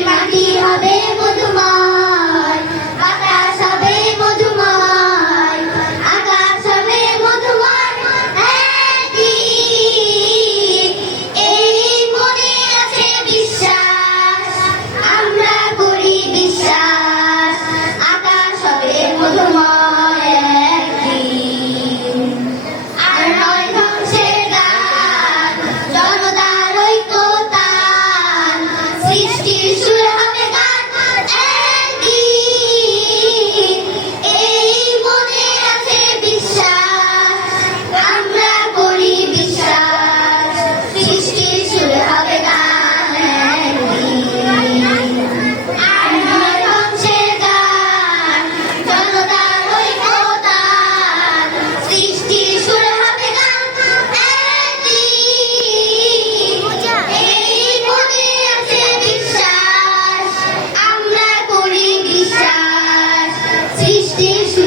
মাটি হবে Jesús,